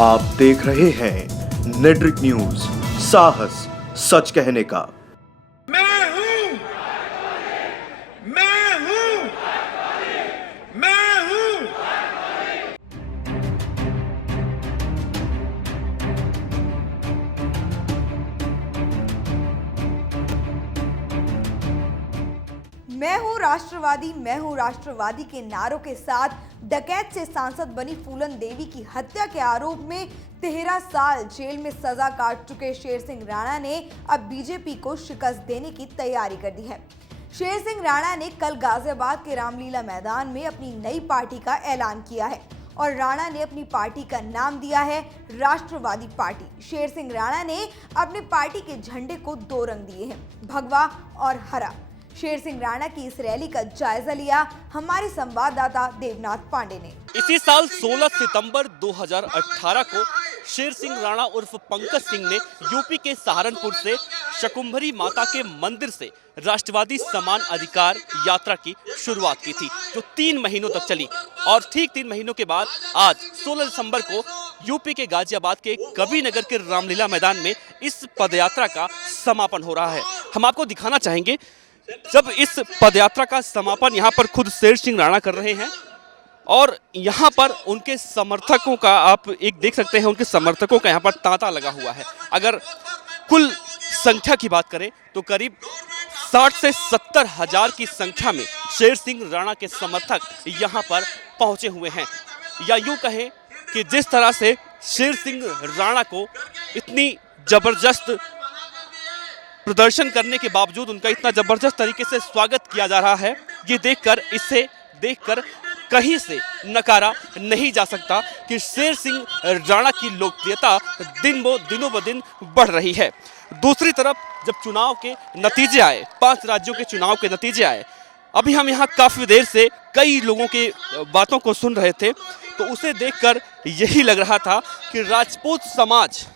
आप देख रहे हैं नेट्रिक न्यूज, साहस सच कहने का। मैं हूं, मैं हूं, मैं हूं। मैं हूं राष्ट्रवादी के नारों के साथ डकैत से सांसद बनी फूलन देवी की हत्या के आरोप में 13 साल जेल में सजा काट चुके शेर सिंह राणा ने अब बीजेपी को शिकस्त देने की तैयारी कर दी है। शेर सिंह राणा ने कल गाजियाबाद के रामलीला मैदान में अपनी नई पार्टी का ऐलान किया है और राणा ने अपनी पार्टी का नाम दिया है राष्ट्रवादी पार्टी। शेर सिंह राणा ने अपनी पार्टी के झंडे को 2 रंग दिए हैं, भगवा और हरा। शेर सिंह राणा की इस रैली का जायजा लिया हमारे संवाददाता देवनाथ पांडे ने। इसी साल 16 सितंबर 2018 को शेर सिंह राणा उर्फ पंकज सिंह ने यूपी के सहारनपुर से शकुंभरी माता के मंदिर से राष्ट्रवादी समान अधिकार यात्रा की शुरुआत की थी, जो 3 महीनों तक चली। और ठीक 3 महीनों के बाद आज 16 दिसंबर को यूपी के गाजियाबाद के कबीरनगर के रामलीला मैदान में इस पदयात्रा का समापन हो रहा है। हम आपको दिखाना चाहेंगे जब इस पदयात्रा का समापन यहाँ पर खुद शेर सिंह राणा कर रहे हैं और यहाँ पर उनके समर्थकों का आप एक देख सकते हैं, उनके समर्थकों का यहाँ पर तांता लगा हुआ है। अगर कुल संख्या की बात करें तो करीब 60 से 70 हजार की संख्या में शेर सिंह राणा के समर्थक यहाँ पर पहुंचे हुए हैं। या यूं कहें कि जिस तरह से शेर सिंह राणा को इतनी जबरदस्त प्रदर्शन करने के बावजूद उनका इतना जबरदस्त तरीके से स्वागत किया जा रहा है, ये इसे देखकर कहीं से नकारा नहीं जा सकता कि शेर सिंह राणा की लोकप्रियता दिनों ब दिन बढ़ रही है। दूसरी तरफ जब चुनाव के नतीजे आए, 5 राज्यों के चुनाव के नतीजे आए, अभी हम यहाँ काफी देर से कई लोगों की बातों को सुन रहे थे, तो उसे देखकर यही लग रहा था कि राजपूत समाज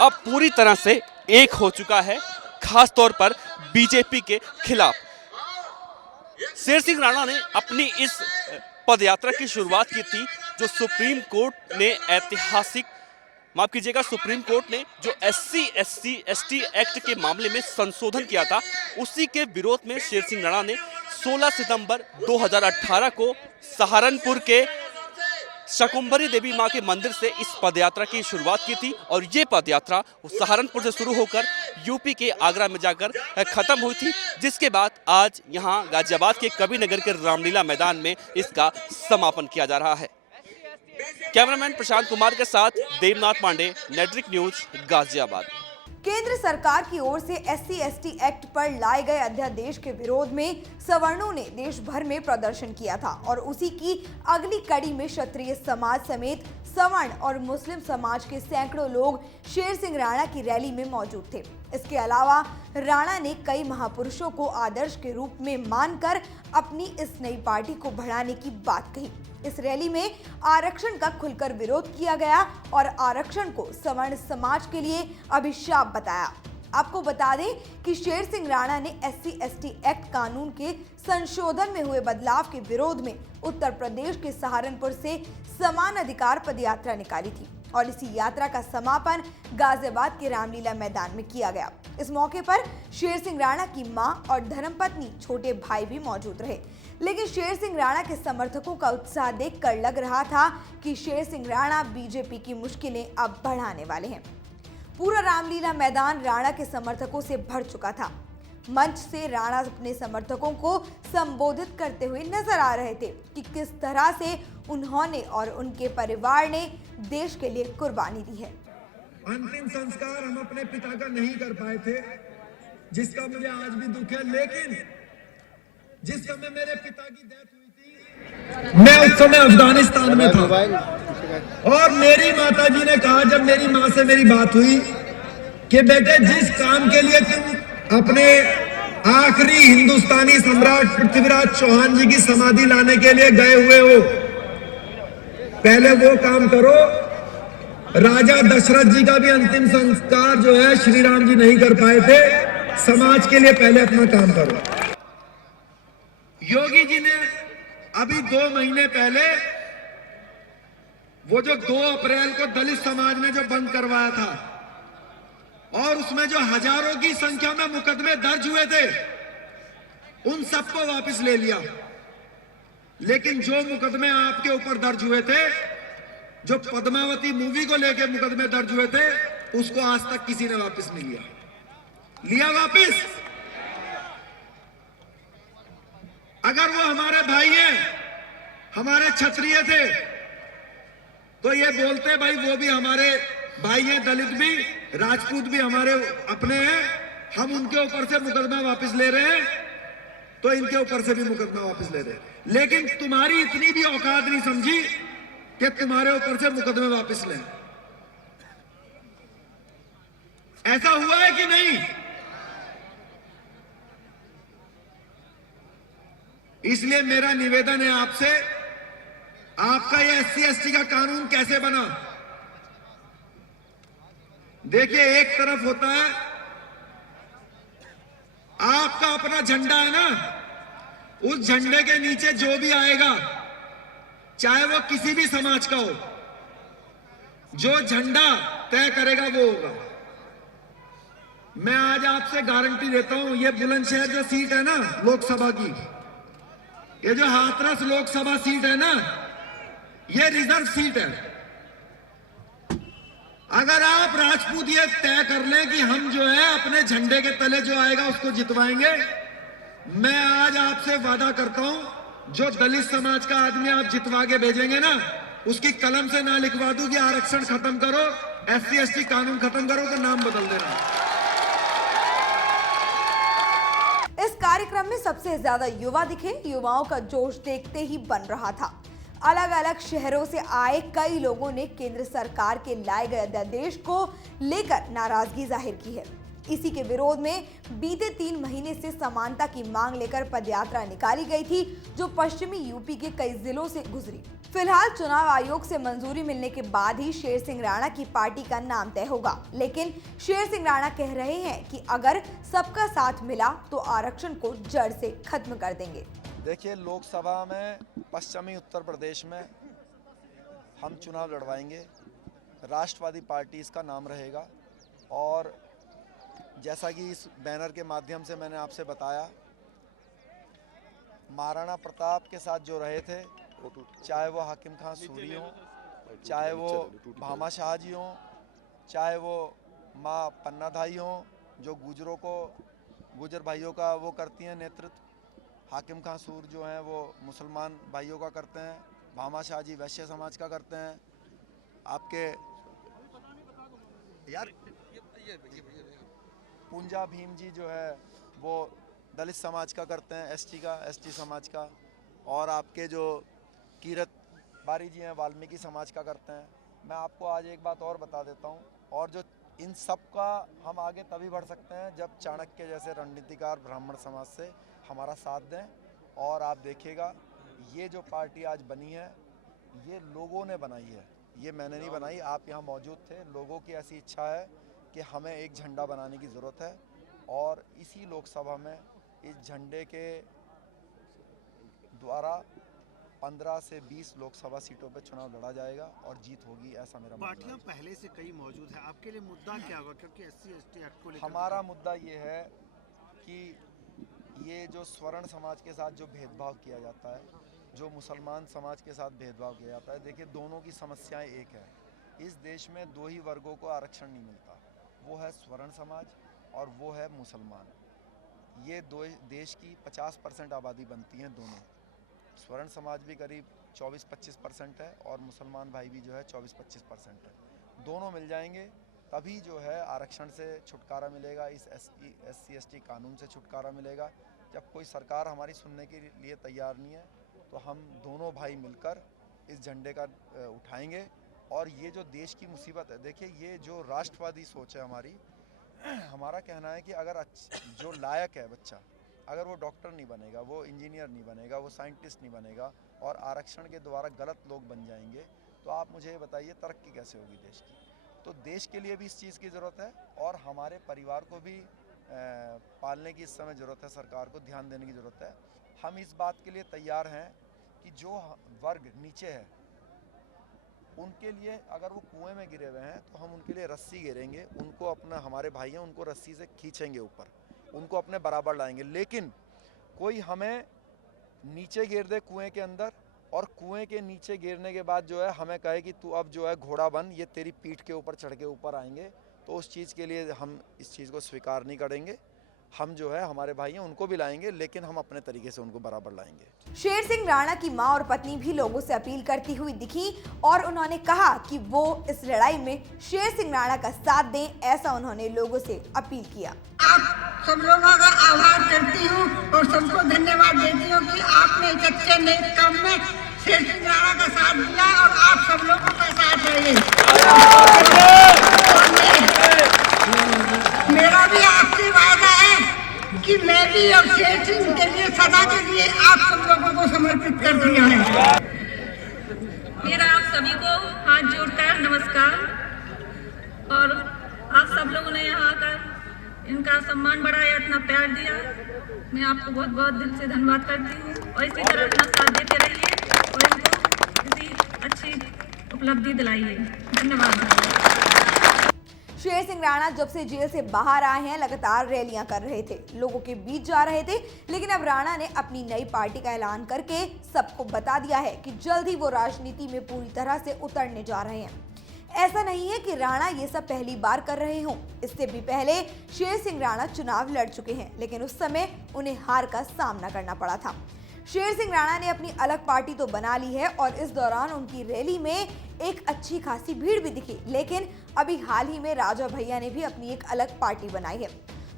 अब पूरी तरह से एक हो चुका है, खास तौर पर बीजेपी के खिलाफ। शेर सिंह राणा ने अपनी इस पदयात्रा की शुरुआत की थी जो सुप्रीम कोर्ट ने सुप्रीम कोर्ट ने जो SC/ST एक्ट के मामले में संशोधन किया था, उसी के विरोध में शेर सिंह राणा ने 16 सितंबर 2018 को सहारनपुर के शकुंभरी देवी मां के मंदिर से इस पदयात्रा की शुरुआत की थी। और ये पदयात्रा सहारनपुर से शुरू होकर यूपी के आगरा में जाकर खत्म हुई थी, जिसके बाद आज यहाँ गाजियाबाद के कबीरनगर के रामलीला मैदान में इसका समापन किया जा रहा है। कैमरामैन प्रशांत कुमार के साथ देवनाथ पांडे, नेट्रिक न्यूज, गाजियाबाद। केंद्र सरकार की ओर से SC/ST एक्ट पर लाए गए अध्यादेश के विरोध में सवर्णों ने देश भर में प्रदर्शन किया था और उसी की अगली कड़ी में क्षत्रिय समाज समेत सवर्ण और मुस्लिम समाज के सैकड़ों लोग शेर सिंह राणा की रैली में मौजूद थे। इसके अलावा राणा ने कई महापुरुषों को आदर्श के रूप में मानकर अपनी इस नई पार्टी को बढ़ाने की बात कही। इस रैली में आरक्षण का खुलकर विरोध किया गया और आरक्षण को सवर्ण समाज के लिए अभिशाप बताया। आपको बता दें कि शेर सिंह राणा ने SC/ST एक्ट कानून के संशोधन में हुए बदलाव के विरोध में उत्तर प्रदेश के सहारनपुर से समान अधिकार पदयात्रा निकाली थी और इसी यात्रा का समापन गाजियाबाद के रामलीला मैदान में किया गया। इस मौके पर शेर सिंह राणा की मां और धर्मपत्नी छोटे भाई भी मौजूद रहे, लेकिन शेर सिंह राणा के समर्थकों का उत्साह देखकर लग रहा था कि शेर सिंह राणा बीजेपी की मुश्किलें अब बढ़ाने वाले हैं। पूरा रामलीला मैदान राणा के समर्थकों से भर चुका था। मंच से राणा अपने समर्थकों को संबोधित करते हुए नजर आ रहे थे कि किस तरह से उन्होंने और उनके परिवार ने देश के लिए कुर्बानी दी है। अंतिम संस्कार हम अपने पिता का नहीं कर पाए थे, जिसका मुझे आज भी दुख है। लेकिन जिस समय मेरे पिता की डेथ हुई थी, मैं उस समय अफगानिस्तान में था और मेरी माता जी ने कहा, जब मेरी माँ से मेरी बात हुई कि बेटे जिस काम के लिए तुम अपने आखिरी हिंदुस्तानी सम्राट पृथ्वीराज चौहान जी की समाधि लाने के लिए गए हुए हो, पहले वो काम करो। राजा दशरथ जी का भी अंतिम संस्कार जो है श्री राम जी नहीं कर पाए थे, समाज के लिए पहले अपना काम करो। योगी जी ने अभी 2 महीने पहले वो जो 2 अप्रैल को दलित समाज ने जो बंद करवाया था और उसमें जो हजारों की संख्या में मुकदमे दर्ज हुए थे, उन सबको वापस ले लिया। लेकिन जो मुकदमे आपके ऊपर दर्ज हुए थे, जो पद्मावती मूवी को लेकर मुकदमे दर्ज हुए थे, उसको आज तक किसी ने वापस नहीं लिया। लिया वापस? अगर वो हमारे भाई हैं, हमारे क्षत्रिय थे, तो ये बोलते भाई वो भी हमारे भाई हैं, दलित भी, राजपूत भी हमारे अपने हैं, हम उनके ऊपर से मुकदमा वापस ले रहे हैं, तो इनके ऊपर से भी मुकदमा वापस ले रहे हैं। लेकिन तुम्हारी इतनी भी औकात नहीं समझी कि तुम्हारे ऊपर से मुकदमे वापस लें। ऐसा हुआ है कि नहीं? इसलिए मेरा निवेदन है आपसे, आपका ये SC/ST का कानून कैसे बना? देखिए, एक तरफ होता है आपका अपना झंडा है ना, उस झंडे के नीचे जो भी आएगा, चाहे वो किसी भी समाज का हो, जो झंडा तय करेगा वो होगा। मैं आज आपसे गारंटी देता हूं, ये बुलंदशहर जो सीट है ना लोकसभा की, ये जो हाथरस लोकसभा सीट है ना, ये रिजर्व सीट है। अगर आप राजपूत ये तय कर लें कि हम जो है अपने झंडे के तले जो आएगा उसको जितवाएंगे, मैं आज आपसे वादा करता हूं, जो दलित समाज का आदमी आप जितवा के भेजेंगे ना, उसकी कलम से ना लिखवा दूं कि आरक्षण खत्म करो, SC/ST कानून खत्म करो, तो नाम बदल देना। इस कार्यक्रम में सबसे ज्यादा युवा दिखे। युवाओं का जोश देखते ही बन रहा था। अलग अलग शहरों से आए कई लोगों ने केंद्र सरकार के लाए गए अध्यादेश को लेकर नाराजगी जाहिर की है। इसी के विरोध में बीते 3 महीने से समानता की मांग लेकर पदयात्रा निकाली गई थी, जो पश्चिमी यूपी के कई जिलों से गुजरी। फिलहाल चुनाव आयोग से मंजूरी मिलने के बाद ही शेर सिंह राणा की पार्टी का नाम तय होगा। लेकिन शेर सिंह राणा कह रहे हैं कि अगर सबका साथ मिला तो आरक्षण को जड़ से खत्म कर देंगे। देखिए, लोकसभा में पश्चिमी उत्तर प्रदेश में हम चुनाव लड़वाएंगे। राष्ट्रवादी पार्टी इसका नाम रहेगा। और जैसा कि इस बैनर के माध्यम से मैंने आपसे बताया, महाराणा प्रताप के साथ जो रहे थे, चाहे वो हाकिम खान सूरी हों, चाहे वो भामा शाह जी हों, चाहे वो माँ पन्नाधाई हों, जो गुजर भाइयों का वो करती हैं नेतृत्व। हाकिम खान सूर जो हैं वो मुसलमान भाइयों का करते हैं, भामा शाह जी वैश्य समाज का करते हैं, आपके यार पूंजा भीम जी जो है वो दलित समाज का करते हैं, ST समाज का। और आपके जो कीरत बारी जी हैं वाल्मीकि समाज का करते हैं। मैं आपको आज एक बात और बता देता हूं, और जो इन सब का हम आगे तभी बढ़ सकते हैं जब चाणक्य जैसे रणनीतिकार ब्राह्मण समाज से हमारा साथ दें। और आप देखिएगा, ये जो पार्टी आज बनी है, ये लोगों ने बनाई है, ये मैंने नहीं बनाई। आप यहाँ मौजूद थे। लोगों की ऐसी इच्छा है कि हमें एक झंडा बनाने की ज़रूरत है, और इसी लोकसभा में इस झंडे के द्वारा 15 से 20 लोकसभा सीटों पर चुनाव लड़ा जाएगा और जीत होगी, ऐसा मेरा मानना है। पार्टियां पहले से कई मौजूद है, आपके लिए मुद्दा क्या होगा? क्योंकि SC/ST एक्ट को लेकर हमारा मुद्दा ये है कि ये जो स्वर्ण समाज के साथ जो भेदभाव किया जाता है, जो मुसलमान समाज के साथ भेदभाव किया जाता है, देखिए दोनों की समस्याएं एक है। इस देश में 2 ही वर्गों को आरक्षण नहीं मिलता, वो है स्वर्ण समाज और वो है मुसलमान। ये दो देश की 50% आबादी बनती हैं दोनों। स्वर्ण समाज भी करीब 24-25% है और मुसलमान भाई भी जो है 24-25% है। दोनों मिल जाएंगे तभी जो है आरक्षण से छुटकारा मिलेगा, इस SC/ST कानून से छुटकारा मिलेगा। जब कोई सरकार हमारी सुनने के लिए तैयार नहीं है, तो हम दोनों भाई मिलकर इस झंडे का उठाएंगे। और ये जो देश की मुसीबत है, देखिए ये जो राष्ट्रवादी सोच है हमारी, हमारा कहना है कि अगर जो लायक है बच्चा, अगर वो डॉक्टर नहीं बनेगा, वो इंजीनियर नहीं बनेगा, वो साइंटिस्ट नहीं बनेगा और आरक्षण के द्वारा गलत लोग बन जाएंगे, तो आप मुझे ये बताइए तरक्की कैसे होगी देश की। तो देश के लिए भी इस चीज़ की ज़रूरत है और हमारे परिवार को भी पालने की इस समय ज़रूरत है, सरकार को ध्यान देने की ज़रूरत है। हम इस बात के लिए तैयार हैं कि जो वर्ग नीचे है उनके लिए अगर वो कुएं में गिरे हुए हैं तो हम उनके लिए रस्सी गिरेंगे, उनको अपना, हमारे भाई हैं, उनको रस्सी से खींचेंगे ऊपर, उनको अपने बराबर लाएंगे। लेकिन कोई हमें नीचे गिर दे कुएं के अंदर और कुएं के नीचे गिरने के बाद जो है हमें कहे कि तू अब जो है घोड़ा बन, ये तेरी पीठ के ऊपर चढ़ के ऊपर आएंगे, तो उस चीज़ के लिए हम इस चीज़ को स्वीकार नहीं करेंगे। हम जो है हमारे भाई हैं उनको भी लाएंगे, लेकिन हम अपने तरीके से उनको बराबर लाएंगे। शेर सिंह राणा की मां और पत्नी भी लोगों से अपील करती हुई दिखी और उन्होंने कहा कि वो इस लड़ाई में शेर सिंह राणा का साथ दें, ऐसा उन्होंने लोगों से अपील किया। आप सब लोगों का आभार करती हूँ और सबको धन्यवाद देती हूँ कि आपने एक अच्छे नेक काम में शेर सिंह राणा का साथ दिया और आप सब लोगों का साथ रहिए। मेरा भी आपसे वादा है कि मैं भी अब शेर सिंह के लिए सदा के लिए आप सब लोगों को समर्पित कर दिया है। मेरा आप सभी को हाथ जोड़कर नमस्कार। और आप सब लोगों ने यहाँ आकर इनका सम्मान बढ़ाया, इतना प्यार दिया, मैं आपको बहुत बहुत दिल से धन्यवाद करती हूँ। और इसी तरह अपना साथ देते रहिए और इनको किसी अच्छी उपलब्धि दिलाइए। धन्यवाद। शेर सिंह राणा जब से जेल से बाहर आए हैं लगातार रैलियां कर रहे थे, लोगों के बीच जा रहे थे, लेकिन अब राणा ने अपनी नई पार्टी का ऐलान करके सबको बता दिया है कि जल्द ही वो राजनीति में पूरी तरह से उतरने जा रहे हैं। ऐसा नहीं है कि राणा ये सब पहली बार कर रहे हों, इससे भी पहले शेर सिंह राणा चुनाव लड़ चुके हैं, लेकिन उस समय उन्हें हार का सामना करना पड़ा था। शेर सिंह राणा ने अपनी अलग पार्टी तो बना ली है और इस दौरान उनकी रैली में एक अच्छी खासी भीड़ भी दिखी, लेकिन अभी हाल ही में राजा भैया ने भी अपनी एक अलग पार्टी बनाई है।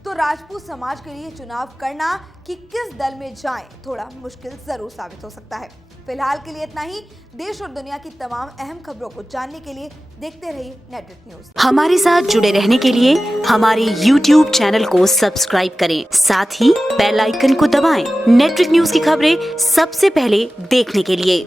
तो राजपूत समाज के लिए चुनाव करना कि किस दल में जाएं, थोड़ा मुश्किल जरूर साबित हो सकता है। फिलहाल के लिए इतना ही। देश और दुनिया की तमाम अहम खबरों को जानने के लिए देखते रहिए नेटवर्क न्यूज। हमारे साथ जुड़े रहने के लिए हमारे YouTube चैनल को सब्सक्राइब करें, साथ ही बेल आइकन को दबाएं। नेटवर्क न्यूज की खबरें सबसे पहले देखने के लिए।